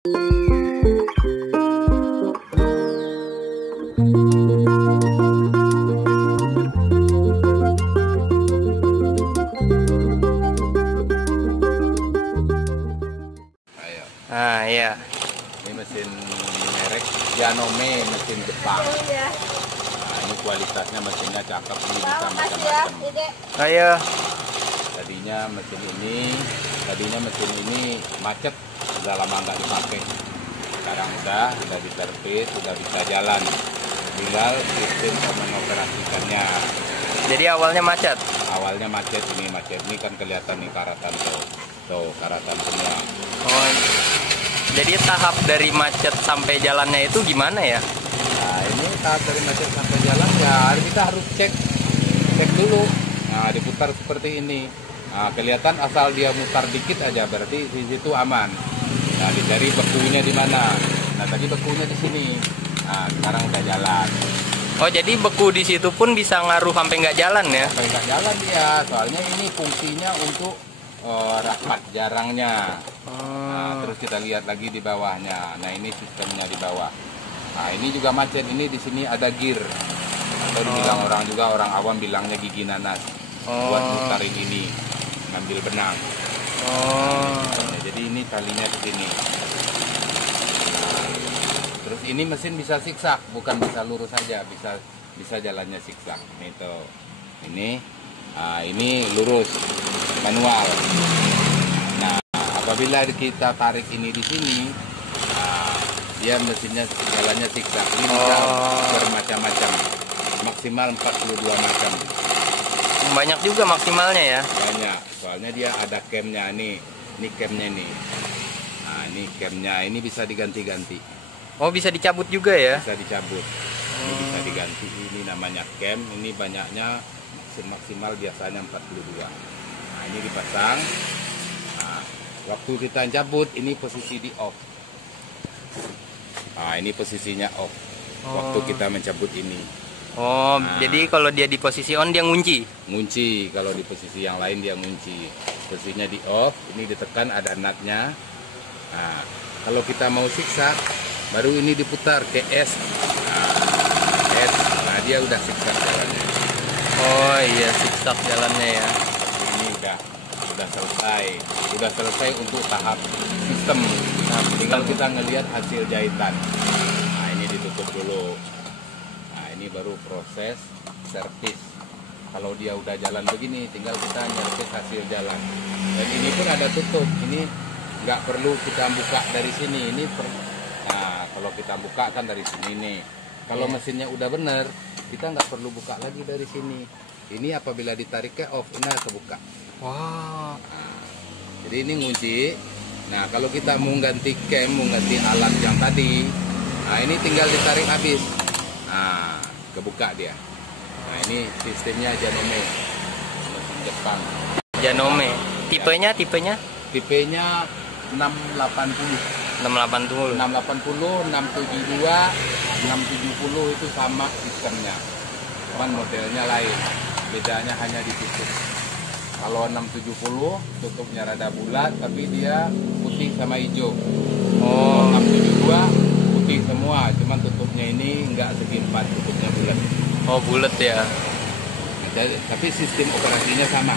Ah iya. Ini mesin merek Janome, mesin Jepang. Nah, ini kualitasnya mesinnya cakep, ini bisa macam-macam. Ayo. Tadinya mesin ini macet, sudah lama nggak dipakai. Sekarang udah diservis, sudah bisa jalan. Tinggal sistem mengoperasikannya. Jadi awalnya macet. Awalnya macet, ini kan kelihatan nih karatan tuh karatan semua. Oh. Jadi tahap dari macet sampai jalannya itu gimana ya? Nah, ini tahap dari macet sampai jalan ya kita harus cek dulu. Nah, diputar seperti ini. Nah, kelihatan asal dia mutar dikit aja berarti di situ aman. Nah, dicari bekunya di mana. Nah, tadi bekunya di sini. Nah, sekarang udah jalan. Oh, jadi beku di situ pun bisa ngaruh sampai nggak jalan ya? Sampai nggak jalan dia, soalnya ini fungsinya untuk rapat jarangnya. Nah, terus kita lihat lagi di bawahnya. Nah, ini sistemnya di bawah. Nah, ini juga macet. Ini di sini ada gear. Atau dibilang orang awam bilangnya gigi nanas. Buat mutarin ini, ngambil benang. Nah, jadi ini talinya ke sini. Nah, terus ini mesin bisa siksak, bukan bisa lurus saja, bisa jalannya siksak. Nih tuh. Ini lurus manual. Nah, apabila kita tarik ini di sini, dia mesinnya jalannya siksak. Ini bisa bermacam-macam, maksimal 42 macam. Banyak juga maksimalnya ya? Banyak, soalnya dia ada camnya nih. Ini camnya nih. Nah, ini camnya ini bisa diganti-ganti. Oh, bisa dicabut juga ya? Bisa dicabut. Ini bisa diganti. Ini namanya cam. Ini banyaknya maksimal biasanya 42. Nah, ini dipasang. Nah, waktu kita cabut ini posisi di off. Nah, ini posisinya off. Waktu kita mencabut ini. Oh, jadi kalau dia di posisi on dia ngunci? Ngunci, kalau di posisi yang lain dia ngunci. Posisinya di off, ini ditekan ada nutnya. Nah, kalau kita mau siksa, baru ini diputar ke S. Nah, dia udah siksa jalannya. Oh iya, siksak jalannya ya. Ini udah selesai untuk tahap sistem. Nah, tinggal kita ngelihat hasil jahitan. Nah, ini ditutup dulu. Nah, ini baru proses servis. Kalau dia udah jalan begini, tinggal kita nyervis hasil jalan. Dan ini pun ada tutup. Ini nggak perlu kita buka dari sini. Nah, kalau kita buka kan dari sini nih. Kalau mesinnya udah bener, kita nggak perlu buka lagi dari sini. Ini apabila ditarik ke off, ini kebuka. Wow. Nah, jadi ini ngunci. Nah, kalau kita mau ganti cam, mau ganti alat yang tadi, nah ini tinggal ditarik habis. Nah, kebuka dia. Nah, ini sistemnya Janome, mesin Jepang. Janome. Tipenya? Tipenya 680. 680, 672, 670 itu sama sistemnya. Cuman modelnya lain. Bedanya hanya di tutup. Kalau 670 tutupnya rada bulat tapi dia putih sama hijau. Oh, 672 putih semua, cuman tutupnya ini enggak segi empat, tutupnya bulat. Oh, bulat ya. Tapi sistem operasinya sama.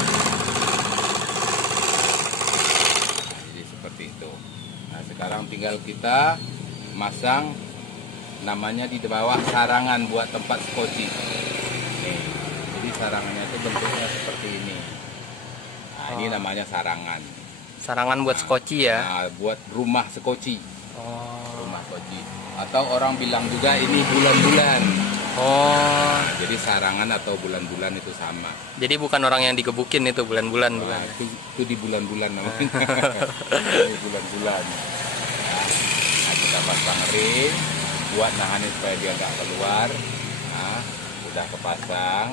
Nah, sekarang tinggal kita masang namanya di bawah sarangan buat tempat skoci. Nih, jadi sarangannya itu bentuknya seperti ini. Nah, ini namanya sarangan. Sarangan buat skoci ya? Nah, buat rumah skoci. Rumah skoci. Atau orang bilang juga ini bulan-bulan. Nah, jadi sarangan atau bulan-bulan itu sama. Jadi bukan orang yang digebukin itu bulan-bulan, bukan? Nah, itu di bulan-bulan namanya. Ini bulan-bulan. Nah, kita pasang ring buat nahanin supaya dia nggak keluar. Nah, udah kepasang,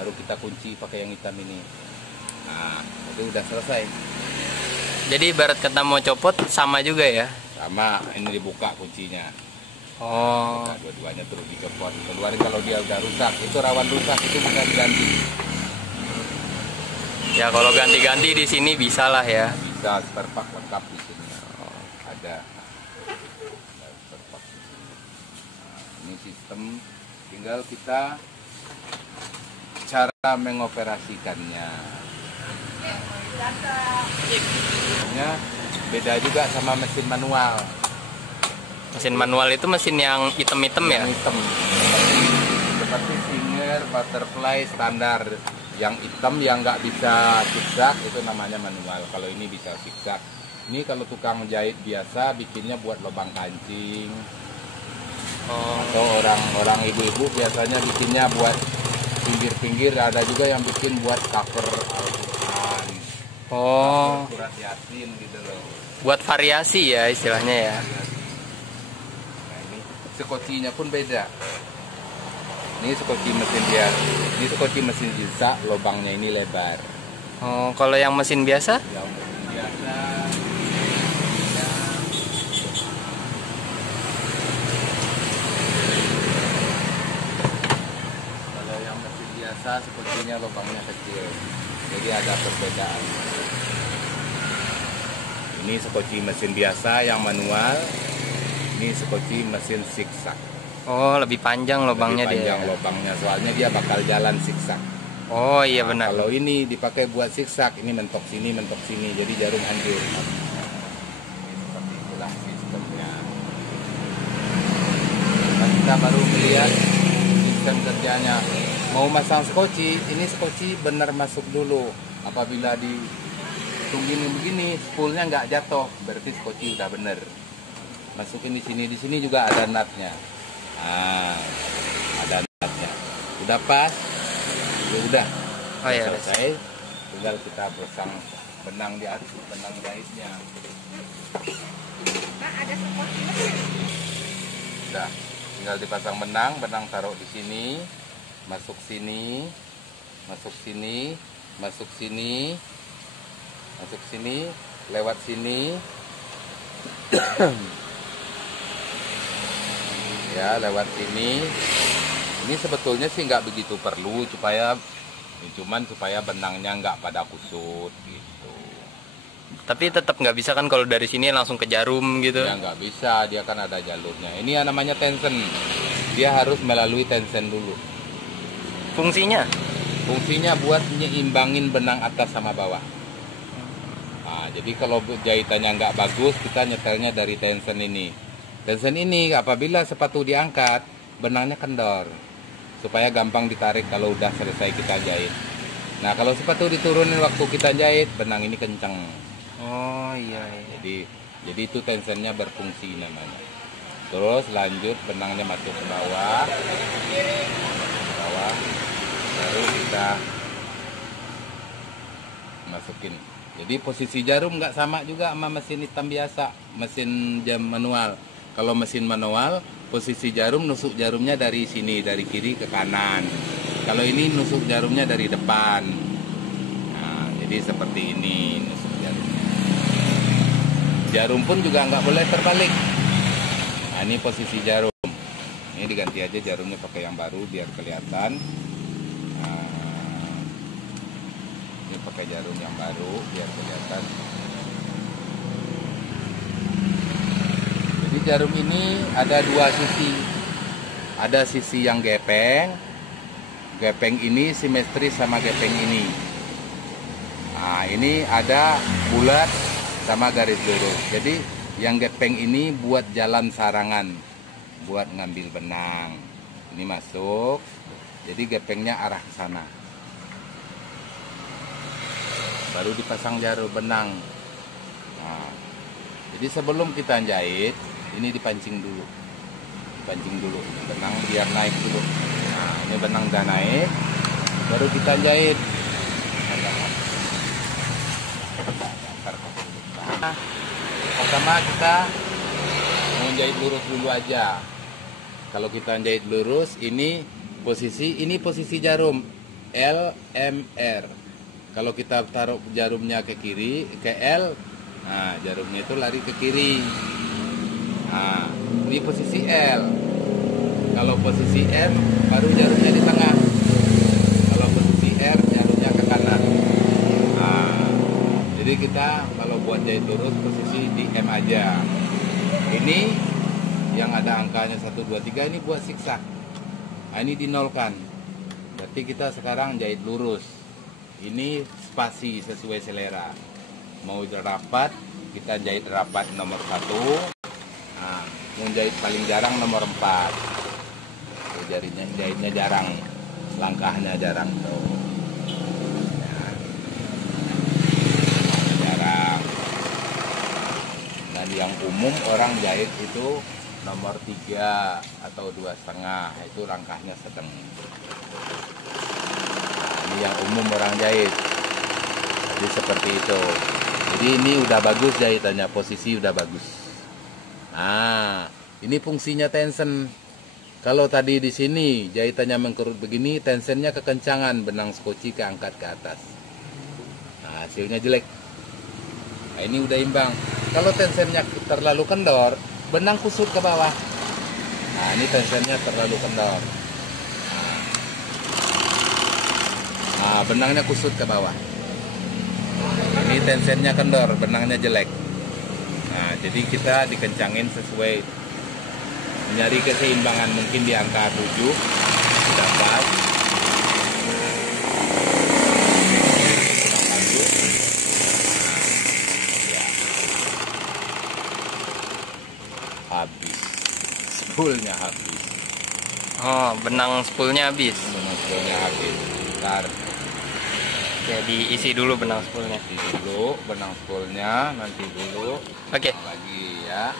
baru kita kunci pakai yang hitam ini. Nah, itu udah selesai. Jadi ibarat kata mau copot sama juga ya? Sama, ini dibuka kuncinya. Oh. Buka dua-duanya terus dicopot. Keluarin kalau dia udah rusak. Itu rawan rusak, itu bisa diganti. Ya kalau ganti-ganti di sini bisa lah ya. Bisa, spare part lengkap di sini. Ada. Ini sistem, tinggal kita cara mengoperasikannya. Beda juga sama mesin manual. Mesin manual itu mesin yang hitam-hitam ya? Hitam. Seperti Singer, Butterfly standar. Yang hitam yang nggak bisa zigzag itu namanya manual. Kalau ini bisa zigzag. Ini kalau tukang jahit biasa bikinnya buat lubang kancing. Atau orang ibu-ibu biasanya bikinnya buat pinggir-pinggir. Ada juga yang bikin buat cover Al-Quran. Surat Yasin gitu loh. Buat variasi ya istilahnya ya. Nah, ini sekocinya pun beda. Ini sekoci mesin biasa. Ini sekoci mesin zigzag, lubangnya ini lebar. Kalau yang mesin biasa? Yang mesin biasa. Kalau yang mesin biasa sekocinya lubangnya kecil. Jadi ada perbedaan. Ini sekoci mesin biasa yang manual. Ini sekoci mesin zigzag. Oh, lebih panjang lubangnya dia. Panjang lubangnya, soalnya dia bakal jalan zigzag. Oh iya benar. Kalau ini dipakai buat zigzag, ini mentok sini, jadi jarum hancur. Ini seperti itulah sistemnya. Nah, kita baru melihat sistem kerjanya. Mau masang skoci, ini skoci benar masuk dulu. Apabila ditunggini begini, spoolnya nggak jatuh, berarti skoci udah bener. Masukin di sini juga ada nutnya. Ada nutnya. Udah pas, ya udah. Oh ya, selesai. Tinggal kita pasang benang di atas, benang jahitnya. Ada sekoci. Udah, tinggal dipasang benang taruh di sini, masuk sini, masuk sini, masuk sini, masuk sini, lewat sini. Ya, lewat sini. Ini sebetulnya sih nggak begitu perlu, cuman supaya benangnya nggak pada kusut gitu. Tapi tetap nggak bisa kan kalau dari sini langsung ke jarum gitu? Ya nggak bisa, dia kan ada jalurnya. Ini yang namanya tension. Dia harus melalui tension dulu. Fungsinya? Fungsinya buat nyimbangin benang atas sama bawah. Nah, jadi kalau jahitannya nggak bagus, kita nyetelnya dari tension ini. Tension ini apabila sepatu diangkat, benangnya kendor. Supaya gampang ditarik kalau udah selesai kita jahit. Nah, kalau sepatu diturunin waktu kita jahit, benang ini kenceng. Oh iya. Jadi itu tensionnya berfungsi namanya. Terus lanjut benangnya masuk ke bawah. Baru kita masukin. Jadi posisi jarum nggak sama juga sama mesin hitam biasa, mesin jam manual. Kalau mesin manual, posisi jarum nusuk jarumnya dari sini, dari kiri ke kanan. Kalau ini nusuk jarumnya dari depan. Nah, jadi seperti ini nusuk jarumnya. Jarum pun juga nggak boleh terbalik. Nah, ini posisi jarum. Ini diganti aja jarumnya pakai yang baru biar kelihatan. Nah, ini pakai jarum yang baru biar kelihatan. Jadi jarum ini ada dua sisi. Ada sisi yang gepeng. Gepeng ini simetris sama gepeng ini. Nah, ini ada bulat sama garis lurus. Jadi yang gepeng ini buat jalan sarangan, buat ngambil benang. Ini masuk. Jadi gepengnya arah ke sana. Baru dipasang jarum benang. Nah, jadi sebelum kita jahit, ini dipancing dulu. Benang biar naik dulu. Nah, ini benang udah naik, baru kita jahit. Nah, pertama kita mau jahit lurus dulu aja. Kalau kita jahit lurus, ini posisi jarum L, M, R. Kalau kita taruh jarumnya ke kiri, ke L, nah jarumnya itu lari ke kiri. Nah, ini posisi L. Kalau posisi M, baru jarumnya di tengah. Kalau posisi R, jarumnya ke kanan. Nah, jadi kita kalau buat jahit lurus, posisi di M aja. Ini yang ada angkanya 1, 2, 3 ini buat siksak. Nah, ini dinolkan. Berarti kita sekarang jahit lurus. Ini spasi sesuai selera. Mau rapat, kita jahit rapat nomor 1. Nah, mau jahit paling jarang nomor 4. Tuh, jahitnya jarang. Langkahnya jarang tuh. Ya. Jarang. Dan yang umum orang jahit itu nomor 3 atau 2,5, itu langkahnya sedang. Nah, ini yang umum orang jahit. Jadi seperti itu. Jadi ini udah bagus jahitannya, posisi udah bagus. Nah, ini fungsinya tension. Kalau tadi di sini jahitannya mengkerut begini, tensionnya kekencangan, benang skoci keangkat ke atas. Nah, hasilnya jelek. Nah, ini udah imbang. Kalau tensionnya terlalu kendor, benang kusut ke bawah. Nah, ini tensionnya terlalu kendor. Nah, benangnya kusut ke bawah. Ini tensionnya kendor, benangnya jelek. Nah, jadi kita dikencangin sesuai, mencari keseimbangan, mungkin di angka 7 sudah pas. Ya. Habis, spoolnya habis. Oh, benang spoolnya habis. Benang spoolnya habis. Bentar. Jadi isi dulu benang spoolnya. Nanti dulu benang spoolnya, nanti dulu. Oke. Lagi ya.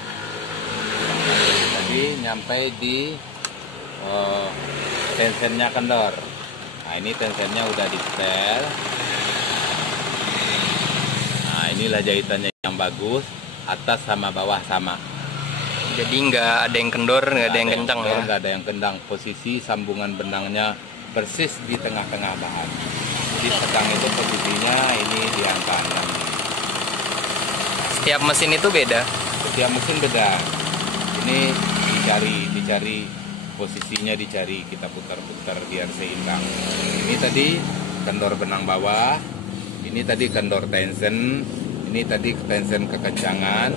Tadi nyampe di tensionnya kendor. Nah, ini tensionnya udah di setel. Nah, inilah jahitannya yang bagus, atas sama bawah sama. Jadi nggak ada yang kendor, nggak ada yang kencang ya. Nggak ada yang kendang. Posisi sambungan benangnya persis di tengah-tengah bahan. Jadi sedang itu posisinya ini di angka 6. Setiap mesin itu beda. Setiap mesin beda. Ini dicari posisinya, dicari, kita putar-putar biar seimbang. Ini tadi kendor benang bawah, ini tadi kendor tension, ini tadi tension kekencangan,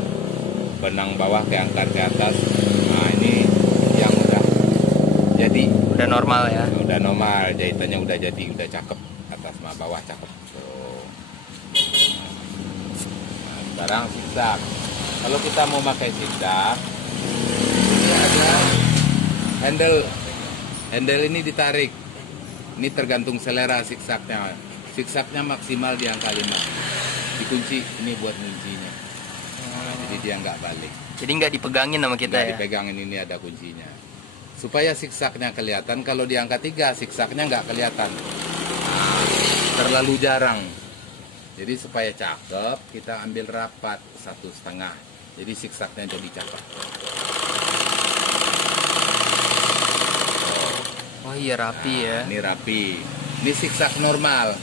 benang bawah keangkat ke atas. Nah, ini yang udah jadi, Udah normal ya. udah normal, jahitannya udah jadi, udah cakep, atas sama bawah cakep. Tuh. Nah, sekarang zigzag. Kalau kita mau pakai zigzag, ini ada handle ini ditarik. Ini tergantung selera zigzagnya. Zigzagnya maksimal di angka 5. Dikunci, ini buat kuncinya. Nah, jadi dia nggak balik. Jadi nggak dipegangin sama kita Nggak ya. dipegangin, ini ada kuncinya. Supaya zigzagnya kelihatan, kalau di angka 3 zigzagnya nggak kelihatan. Nah, terlalu jarang. Jadi supaya cakep, kita ambil rapat 1,5. Jadi zigzagnya jadi cakep. Oh iya, rapi ya. Ini rapi. Ini zigzag normal.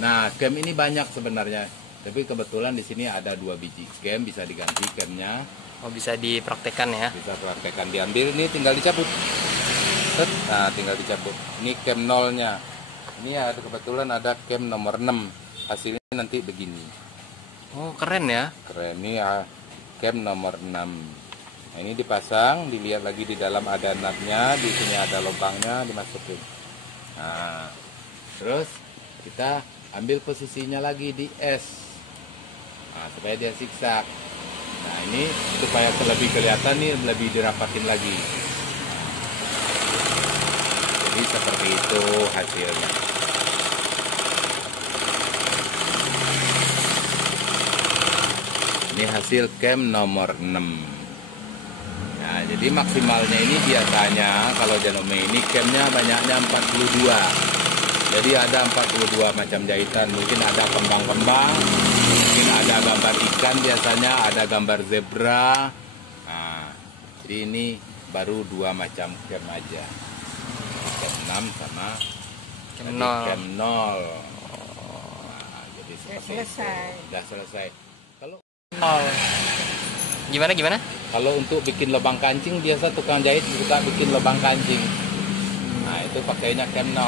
Nah, cam ini banyak sebenarnya. Tapi kebetulan di sini ada 2 biji cam, bisa diganti camnya. Oh, bisa dipraktekkan ya. Bisa praktekkan, diambil, ini tinggal dicabut. Set. Nah, tinggal dicabut. Ini cam nolnya. Ini ada, kebetulan ada cam nomor 6. Hasilnya nanti begini. Oh, keren ya. Keren, ini ya, cam nomor 6. Nah, ini dipasang, dilihat lagi di dalam ada nutnya, di sini ada lubangnya, dimasukin. Nah, terus kita ambil posisinya lagi di S. Nah, supaya dia zigzag. Nah, ini supaya lebih kelihatan nih, lebih dirapatin lagi. Jadi seperti itu hasilnya. Ini hasil cam nomor 6. Nah, jadi maksimalnya ini biasanya kalau Janome ini camnya banyaknya 42. Jadi ada 42 macam jahitan. Mungkin ada kembang-kembang, mungkin ada gambar ikan, biasanya ada gambar zebra. Nah, jadi ini baru 2 macam cam aja. Cam 6 sama Cam tadi 0. cam 0. Nah, jadi selesai. Sudah selesai. Kalau Gimana? Kalau untuk bikin lubang kancing, biasa tukang jahit suka bikin lubang kancing. Nah, itu pakainya cam 0.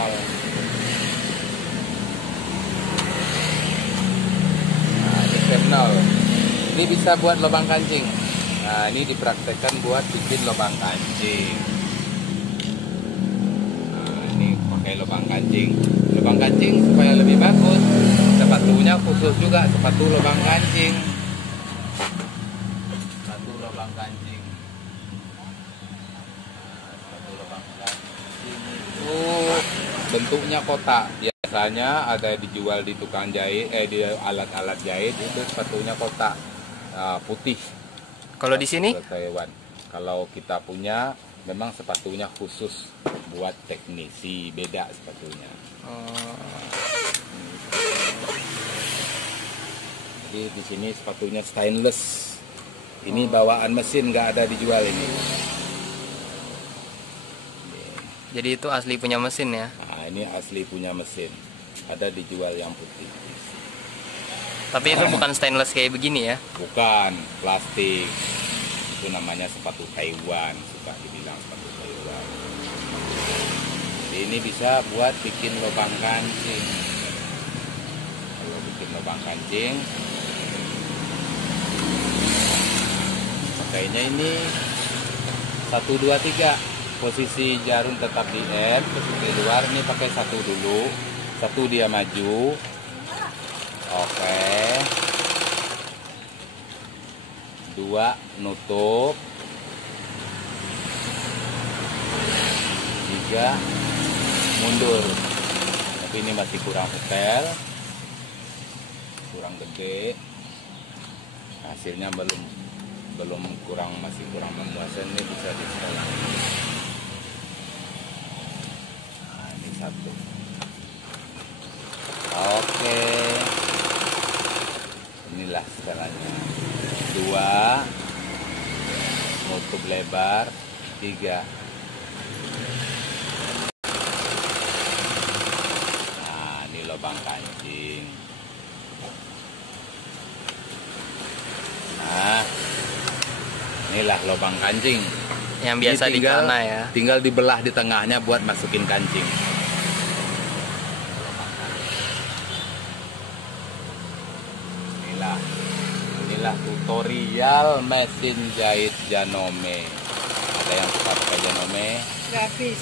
Nah, ini cam 0. Ini bisa buat lubang kancing. Nah, Nah, ini dipraktekkan buat bikin lubang kancing. Nah, ini pakai lubang kancing. Lubang kancing supaya lebih bagus, sepatunya khusus juga, sepatu lubang kancing. Sepatu lubang kancing. Nah, sepatu lubang kancing itu bentuknya kotak. Biasanya ada dijual di tukang jahit, di alat-alat jahit itu sepatunya kotak, putih. Kalau di sini? Taiwan. Kalau kita punya memang sepatunya khusus buat teknisi, beda sepatunya. Jadi di sini sepatunya stainless. Ini bawaan mesin, nggak ada dijual ini. Jadi itu asli punya mesin ya? Nah, ini asli punya mesin. Ada dijual yang putih. Tapi itu bukan stainless kayak begini ya? Bukan, plastik. Itu namanya sepatu Taiwan, suka dibilang sepatu Taiwan. Jadi ini bisa buat bikin lubang kancing. Kalau bikin lubang kancing, pakainya ini 1, 2, 3. Posisi jarum tetap di N, posisi luar ini pakai 1 dulu. 1 dia maju. Oke. 2 nutup. 3 mundur. Tapi ini masih kurang hotel, kurang gede. Hasilnya belum kurang, masih kurang memuaskan. Ini bisa disetelah. Nah, ini 1. Oke. Inilah setelahnya. 2 nutup lebar. 3. Nah, ini lubang kancing. Nah, inilah lubang kancing. Yang biasa di tanah ya? Tinggal dibelah di tengahnya buat masukin kancing. Inilah tutorial mesin jahit Janome. Ada yang suka pakai Janome? Gratis.